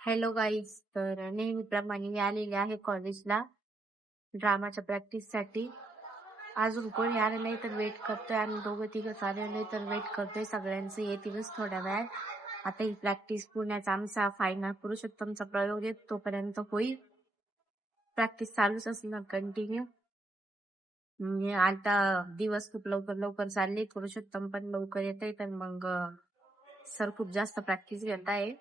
Hello guys. तर नेहमीप्रमाणे मी आलेले आहे कॉलेजला ड्रामाच्या प्रॅक्टिससाठी. अजून कोणी आलं नाही तर वेट करतोय. आम्ही दोघं तिघंच आलेलो नाही तर वेट करतोय. सगळ्यांचं येतीलच थोड्या वेळात. आता ही प्रॅक्टिस पुण्याचा आमचा फायनल पुरुषोत्तमचा प्रयोग आहे तोपर्यंत होईल. प्रॅक्टिस चालूच असणार कंटिन्यू. म्हणजे आता दिवस खूप लवकर लवकर चालले. पुरुषोत्तम पण लवकर येतंय तर मग सर खूप जास्त प्रॅक्टिस घेत आहे.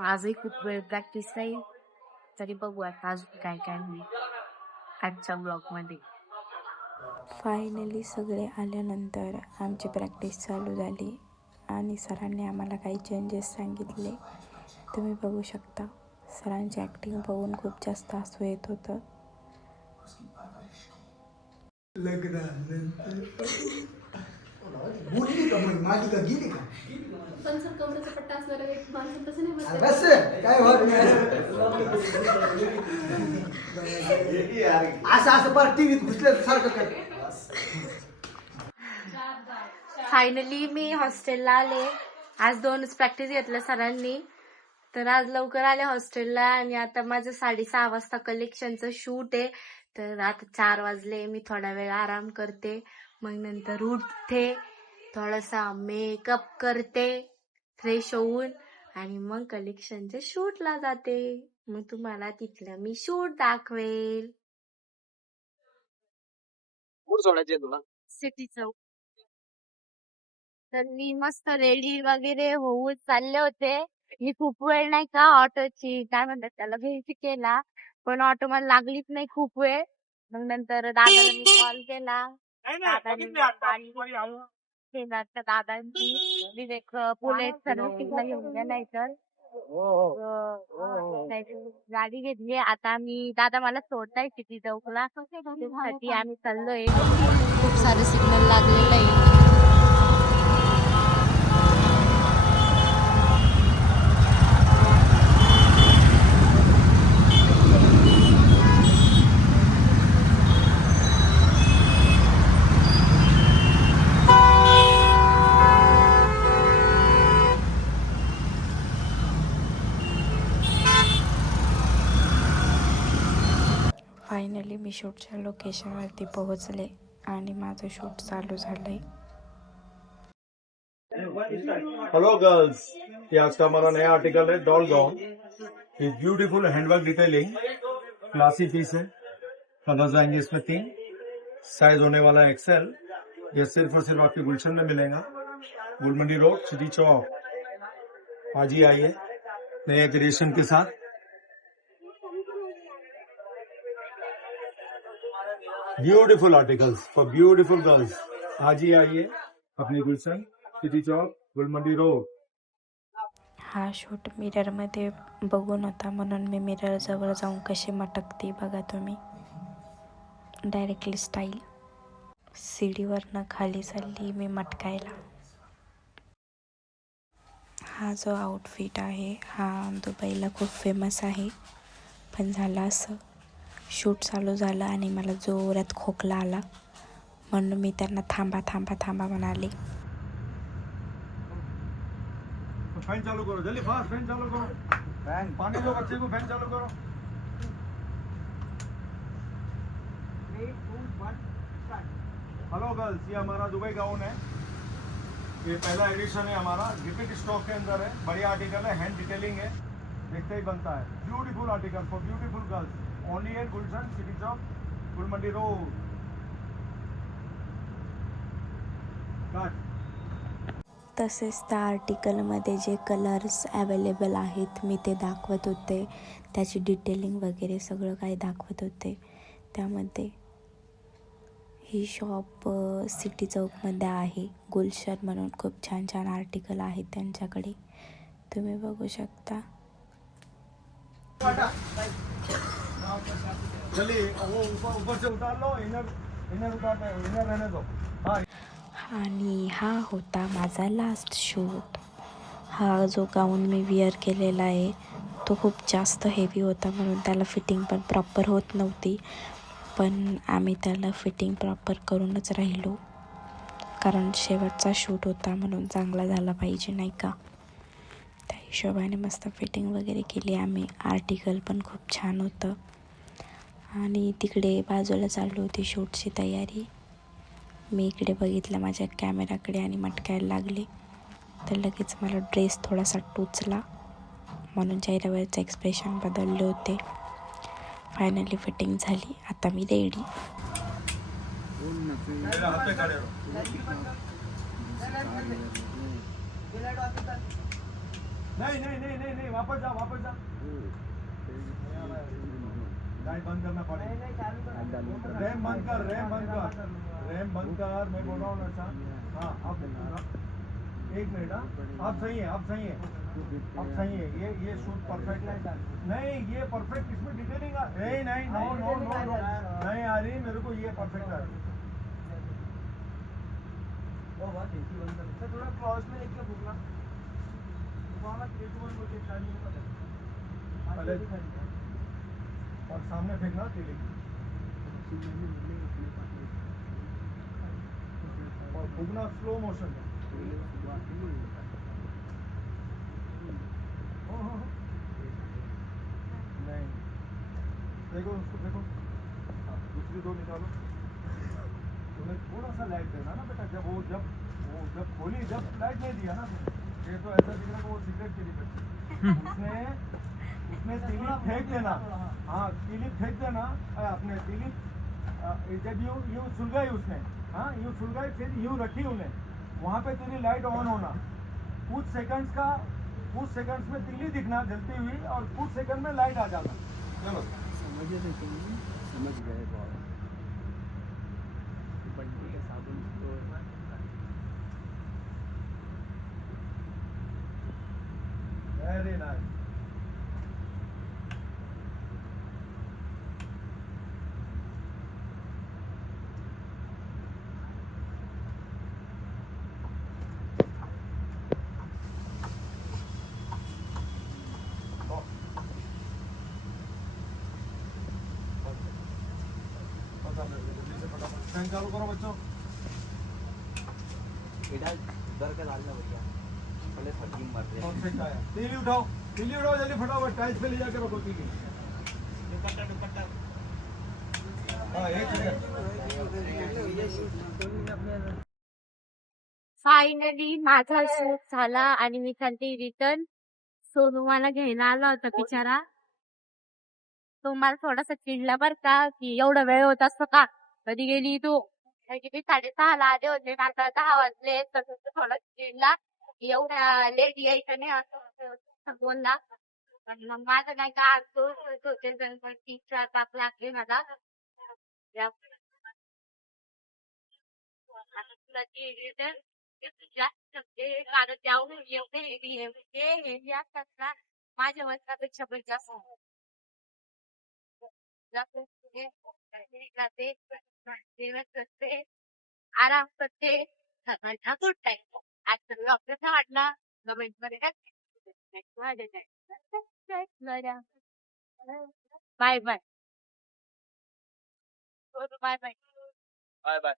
आजही खूप वेळ प्रॅक्टिस राहील. तरी बघू आता अजून काय काय होईल आजच्या ब्लॉग मध्ये. फायनली सगळे आल्यानंतर आमची प्रॅक्टिस चालू झाली आणि सरांनी आम्हाला काही चेंजेस सांगितले. तुम्ही बघू शकता सरांची ॲक्टिंग बघून खूप जास्त हसू येत होतं. बोलली का मग माझी का गेली का पण सर कमरेचा पट्टा असणारा एक माणूस तसं नाही बसत. बस काय होत नाही असं असं पर टीव्हीत घुसलं सारखं काय. फायनली मी हॉस्टेलला आले. आज 2च प्रॅक्टिस घेतल्या सरांनी तर आज लवकर आले हॉस्टेलला. आणि आता माझं 6:30 वाजता कलेक्शनचं शूट आहे. तर आता 4 वाजले. मी थोडा वेळ आराम करते, मग नंतर उठते, थोडासा मेकअप करते फ्रेश होऊन आणि मग कलेक्शनच्या शूटला जाते. मग तुम्हाला तिथलं मी शूट दाखवेल. सोडायचे तुला सिटी चौक. तर मी मस्त रेडी वगैरे होऊन चालले होते. मी खूप वेळ नाही का ऑटोची काय म्हणतात त्याला भेट केला, पण ऑटो मला लागलीच नाही खूप वेळ. मग नंतर दादाला मी कॉल केला. दादांनी विवेक पुणे सर्व्हिसिंगला घेऊन गेलाय तर गाडी घेतली. आता मी दादा मला सोडताय सिटी चौकला, त्यासाठी आम्ही चाललोय. खूप सारे सिग्नल लागलेलं आहे. फायनली मी शूटच्या लोकेशनवरती पोहोचले आणि माझं शूट चालू झालंय. हेलो गर्ल्स, ये आज का हमारा नया आर्टिकल है doll gown. With beautiful handwork detailing, classy piece है. कलर्स आएंगे इसमें 3. साइज होने वाला है एक्सेल. ये सिर्फ और सिर्फ आपके गुलशन में मिलेगा. गुलमंडी रोड, सिटी चौक. आज ही आइए नए क्रिएशन के साथ. Beautiful articles for beautiful girls. आज ही आइए अपनी गुलशन, सिटी चौक, गुलमंडी रोड. हा शूट मिररमध्ये बघून होता म्हणून मी मिररजवळ जाऊन कशी मटकते बघा तुम्ही. Directly style. सीडीवरनं खाली चालली मी मटकायला. हा जो आउटफिट आहे हा दुबईला खूप फेमस आहे. पण झालं असं, शूट चालू झालं आणि मला जोरात खोकला आला म्हणून मी त्यांना थांबा थांबा थांबा म्हणाले. फैन चालू करो जल्दी, फास्ट फैन चालू करो. फैन पानी दो बच्चे को, फैन चालू करो. हेलो गर्ल्स, ये हमारा दुबई गाउन है. ये पहला एडिशन है हमारा. रिपीट स्टॉक के अंदर है. बढ़िया आर्टिकल है, हैंड डिटेलिंग है, देखते ही बनता है. Beautiful article for beautiful girls. Only in Gulshan, city Chowk, Gulmandi road. Cut. तसेच त्या आर्टिकलमध्ये जे कलर्स अवेलेबल आहेत मी ते दाखवत होते. त्याची डिटेलिंग वगैरे सगळं काही दाखवत होते. त्यामध्ये ही शॉप सिटी चौकमध्ये आहे. गुलशन म्हणून खूप छान छान आर्टिकल आहेत त्यांच्याकडे, तुम्ही बघू शकता. जल्दी वो ऊपर से उतार लो. इनर उतार, इनर रहने दो. हाँ. आणि हा होता माझा लास्ट शूट. हा जो गाऊन मी विअर केलेला आहे तो खूप जास्त हेवी होता म्हणून त्याला फिटिंग पण प्रॉपर होत नव्हती. पण आम्ही त्याला फिटिंग प्रॉपर करूनच राहिलो, कारण शेवटचा शूट होता म्हणून चांगला झाला पाहिजे नाही का. त्या हिशोबाने मस्त फिटिंग वगैरे केली आम्ही. आर्टिकल पण खूप छान होतं. आणि तिकडे बाजूला चालू होती शूटची तयारी. मी इकडे बघितलं माझ्या कॅमेराकडे आणि मटकायला लागले. तर लगेच मला ड्रेस थोडासा टोचला म्हणून चेहऱ्यावरचे एक्सप्रेशन बदलले होते. फायनली फिटिंग झाली. आता मी रेडी. मेरे हाथ पे खड़े रहो. नहीं, वापस जा. लाइट बंद करना पड़ेगा. रैम बंद कर. मैं बोल रहा हूँ ना सर. हाँ, अब एक मिनट. हाँ, आप सही है. ये शूट परफेक्ट है. नहीं, ये परफेक्ट. इसमें डिटेलिंग नहीं, नो. नहीं आ रही मेरे को. ये परफेक्ट आ रही. थोड़ा क्लॉज में लेके भूखना. और सामने फेंकना तेली और भूगना स्लो मोशन में. नहीं, देखो उसको देखो. हाँ, दूसरी दो निकालो. तुम्हें थोड़ा सा लाइट देना ना बेटा. जब खोली जब लाइट नहीं दिया ना ये तो ऐसा दिख रहा है वो सिगरेट के लिए उसमें तीली फेंक देना. हाँ, तीली फेंक देना. अपने तीली जब यूं सुलगाई उसने. हाँ, यूं सुलगाई फिर यूं रखी उन्हें. वहाँ पे तेरी लाइट ऑन होना. कुछ सेकंड्स में तीली दिखना जलती हुई और कुछ सेकंड में लाइट आ जाना. चलो समझ गए बहुत. बंटी का साबुन तो वेरी नाइस. फैन चालू करो बच्चों. इधर का डालना भैया. पहले सब्जी मर रहे. परफेक्ट आया. तीली उठाओ जल्दी फटाफट. टाइल्स पे ले जाके रखो तीली. हाँ, एक सेकंड. फायनली माझा शूट झाला आणि मी चालते रिटर्न. सोनू मला घ्यायला आला होता बिचारा. तो मला थोडासा चिडला बर का की एवढा वेळ होत असतो का. कधी गेली तू. किती 6:30ला आले होते. आता 10 वाजले. तर थोडा चिडला. एवढ्या लेट यायचं नाही असं बोलला. पण मग माझं नाही का टीचर ताप लागले मला. जास्त कारण त्यावरून एवढे असतात ना माझ्या वर्षापेक्षा पण जास्त करते. आराम करते. सकाळचा गुड टाइम. आज तर ऑफिसला वाटला गव्हर्नमेंट मध्ये बाय बाय. Bye bye.